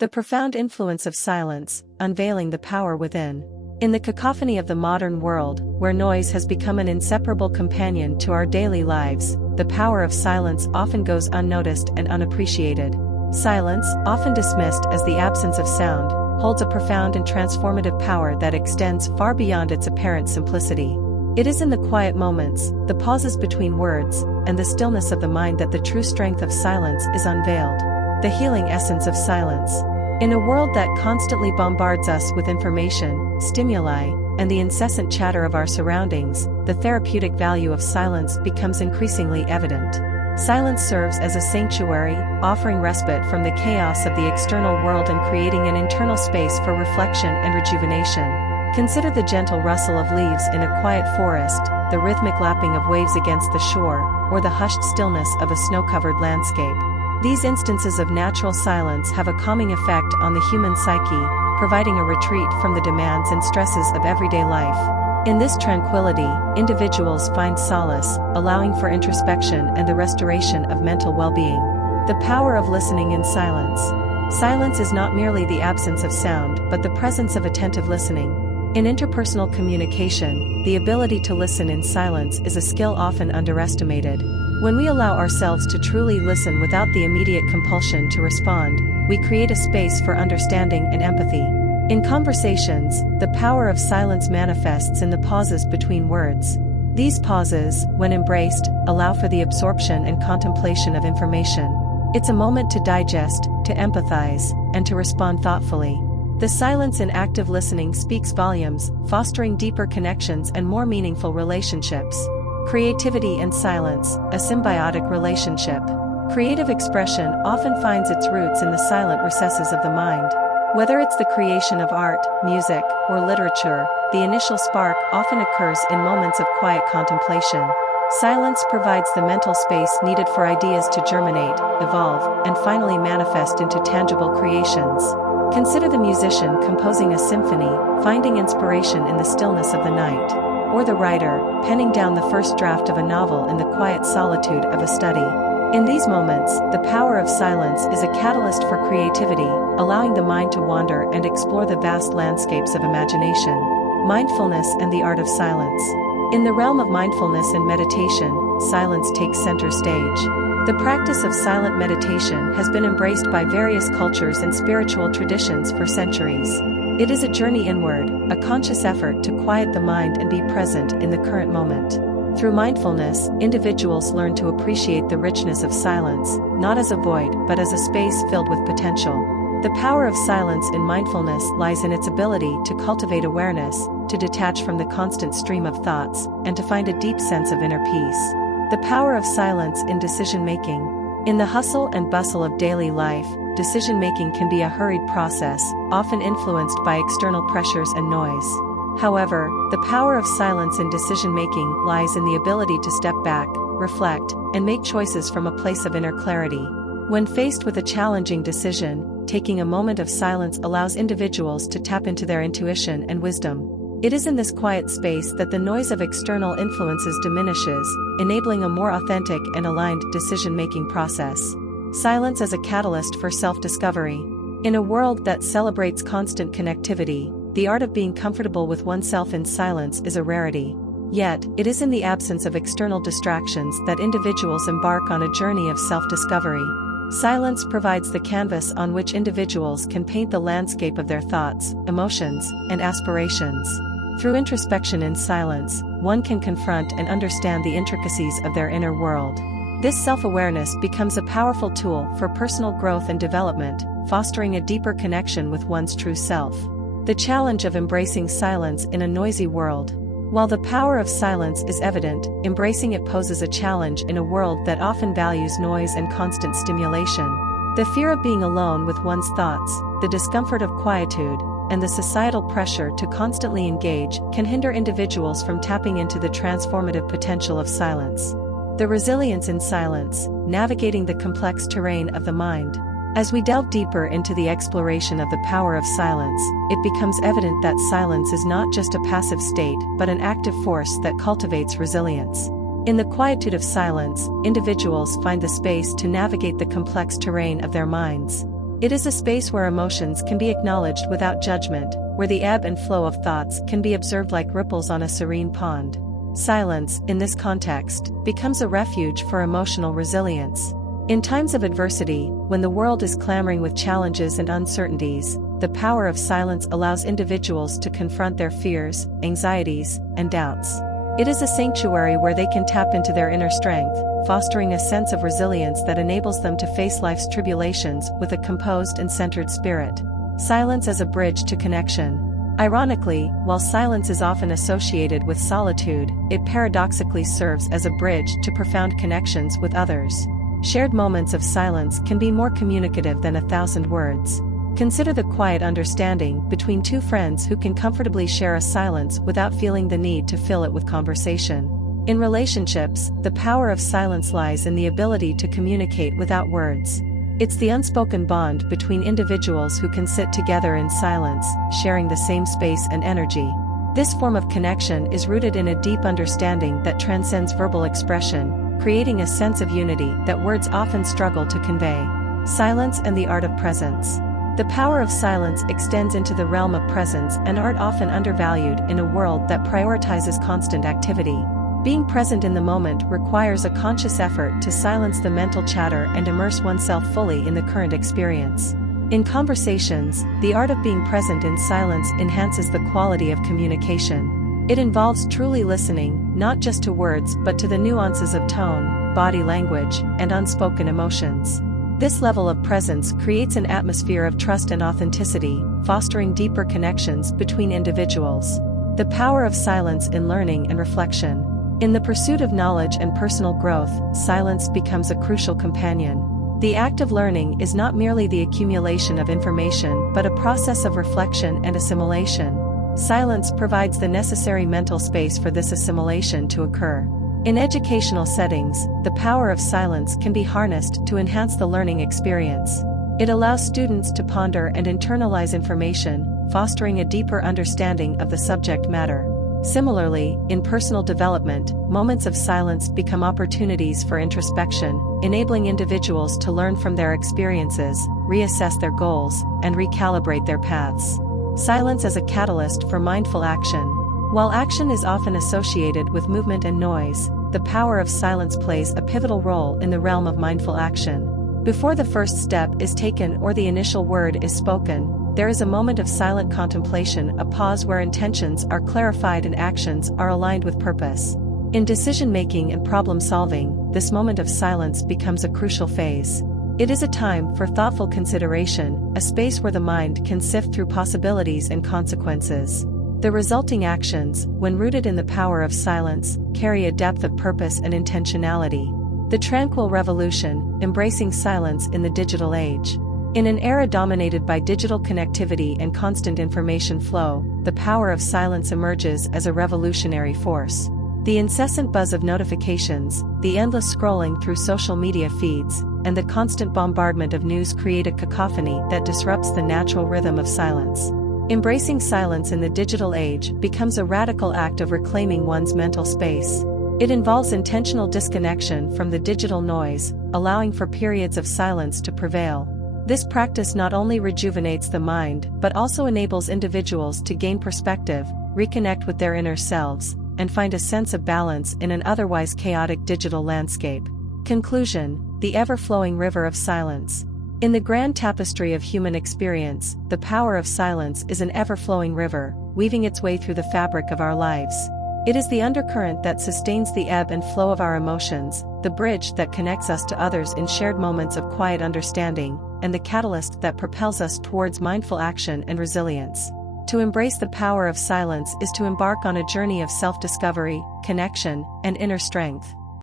The profound influence of silence, unveiling the power within. In the cacophony of the modern world, where noise has become an inseparable companion to our daily lives, the power of silence often goes unnoticed and unappreciated. Silence, often dismissed as the absence of sound, holds a profound and transformative power that extends far beyond its apparent simplicity. It is in the quiet moments, the pauses between words, and the stillness of the mind that the true strength of silence is unveiled. The healing essence of silence. In a world that constantly bombards us with information, stimuli, and the incessant chatter of our surroundings, the therapeutic value of silence becomes increasingly evident. Silence serves as a sanctuary, offering respite from the chaos of the external world and creating an internal space for reflection and rejuvenation. Consider the gentle rustle of leaves in a quiet forest, the rhythmic lapping of waves against the shore, or the hushed stillness of a snow-covered landscape. These instances of natural silence have a calming effect on the human psyche, providing a retreat from the demands and stresses of everyday life. In this tranquility, individuals find solace, allowing for introspection and the restoration of mental well-being. The power of listening in silence. Silence is not merely the absence of sound, but the presence of attentive listening. In interpersonal communication, the ability to listen in silence is a skill often underestimated. When we allow ourselves to truly listen without the immediate compulsion to respond, we create a space for understanding and empathy. In conversations, the power of silence manifests in the pauses between words. These pauses, when embraced, allow for the absorption and contemplation of information. It's a moment to digest, to empathize, and to respond thoughtfully. The silence in active listening speaks volumes, fostering deeper connections and more meaningful relationships. Creativity and silence, a symbiotic relationship. Creative expression often finds its roots in the silent recesses of the mind. Whether it's the creation of art, music, or literature, the initial spark often occurs in moments of quiet contemplation. Silence provides the mental space needed for ideas to germinate, evolve, and finally manifest into tangible creations. Consider the musician composing a symphony, finding inspiration in the stillness of the night. Or the writer, penning down the first draft of a novel in the quiet solitude of a study. In these moments, the power of silence is a catalyst for creativity, allowing the mind to wander and explore the vast landscapes of imagination. Mindfulness and the art of silence. In the realm of mindfulness and meditation, silence takes center stage. The practice of silent meditation has been embraced by various cultures and spiritual traditions for centuries. It is a journey inward, a conscious effort to quiet the mind and be present in the current moment. Through mindfulness, individuals learn to appreciate the richness of silence, not as a void but as a space filled with potential. The power of silence in mindfulness lies in its ability to cultivate awareness, to detach from the constant stream of thoughts, and to find a deep sense of inner peace. The power of silence in decision-making. In the hustle and bustle of daily life, decision-making can be a hurried process, often influenced by external pressures and noise. However, the power of silence in decision-making lies in the ability to step back, reflect, and make choices from a place of inner clarity. When faced with a challenging decision, taking a moment of silence allows individuals to tap into their intuition and wisdom. It is in this quiet space that the noise of external influences diminishes, enabling a more authentic and aligned decision-making process. Silence as a catalyst for self-discovery. In a world that celebrates constant connectivity, the art of being comfortable with oneself in silence is a rarity. Yet, it is in the absence of external distractions that individuals embark on a journey of self-discovery. Silence provides the canvas on which individuals can paint the landscape of their thoughts, emotions, and aspirations. Through introspection in silence, one can confront and understand the intricacies of their inner world. This self-awareness becomes a powerful tool for personal growth and development, fostering a deeper connection with one's true self. The challenge of embracing silence in a noisy world. While the power of silence is evident, embracing it poses a challenge in a world that often values noise and constant stimulation. The fear of being alone with one's thoughts, the discomfort of quietude, and the societal pressure to constantly engage can hinder individuals from tapping into the transformative potential of silence. The resilience in silence, navigating the complex terrain of the mind. As we delve deeper into the exploration of the power of silence, it becomes evident that silence is not just a passive state but an active force that cultivates resilience. In the quietude of silence, individuals find the space to navigate the complex terrain of their minds. It is a space where emotions can be acknowledged without judgment, where the ebb and flow of thoughts can be observed like ripples on a serene pond. Silence, in this context, becomes a refuge for emotional resilience. In times of adversity, when the world is clamoring with challenges and uncertainties, the power of silence allows individuals to confront their fears, anxieties, and doubts. It is a sanctuary where they can tap into their inner strength, fostering a sense of resilience that enables them to face life's tribulations with a composed and centered spirit. Silence as a bridge to connection. Ironically, while silence is often associated with solitude, it paradoxically serves as a bridge to profound connections with others. Shared moments of silence can be more communicative than 1,000 words. Consider the quiet understanding between two friends who can comfortably share a silence without feeling the need to fill it with conversation. In relationships, the power of silence lies in the ability to communicate without words. It's the unspoken bond between individuals who can sit together in silence, sharing the same space and energy. This form of connection is rooted in a deep understanding that transcends verbal expression, creating a sense of unity that words often struggle to convey. Silence and the art of presence. The power of silence extends into the realm of presence, an art often undervalued in a world that prioritizes constant activity. Being present in the moment requires a conscious effort to silence the mental chatter and immerse oneself fully in the current experience. In conversations, the art of being present in silence enhances the quality of communication. It involves truly listening, not just to words but to the nuances of tone, body language, and unspoken emotions. This level of presence creates an atmosphere of trust and authenticity, fostering deeper connections between individuals. The power of silence in learning and reflection. In the pursuit of knowledge and personal growth, silence becomes a crucial companion. The act of learning is not merely the accumulation of information but a process of reflection and assimilation. Silence provides the necessary mental space for this assimilation to occur. In educational settings, the power of silence can be harnessed to enhance the learning experience. It allows students to ponder and internalize information, fostering a deeper understanding of the subject matter. Similarly, in personal development, moments of silence become opportunities for introspection, enabling individuals to learn from their experiences, reassess their goals, and recalibrate their paths. Silence as a catalyst for mindful action. While action is often associated with movement and noise, the power of silence plays a pivotal role in the realm of mindful action. Before the first step is taken or the initial word is spoken, there is a moment of silent contemplation, a pause where intentions are clarified and actions are aligned with purpose. In decision-making and problem-solving, this moment of silence becomes a crucial phase. It is a time for thoughtful consideration, a space where the mind can sift through possibilities and consequences. The resulting actions, when rooted in the power of silence, carry a depth of purpose and intentionality. The tranquil revolution, embracing silence in the digital age. In an era dominated by digital connectivity and constant information flow, the power of silence emerges as a revolutionary force. The incessant buzz of notifications, the endless scrolling through social media feeds, and the constant bombardment of news create a cacophony that disrupts the natural rhythm of silence. Embracing silence in the digital age becomes a radical act of reclaiming one's mental space. It involves intentional disconnection from the digital noise, allowing for periods of silence to prevail. This practice not only rejuvenates the mind but also enables individuals to gain perspective, reconnect with their inner selves, and find a sense of balance in an otherwise chaotic digital landscape. Conclusion: the ever-flowing river of silence. In the grand tapestry of human experience, the power of silence is an ever-flowing river, weaving its way through the fabric of our lives. It is the undercurrent that sustains the ebb and flow of our emotions, the bridge that connects us to others in shared moments of quiet understanding, and the catalyst that propels us towards mindful action and resilience. To embrace the power of silence is to embark on a journey of self-discovery, connection, and inner strength.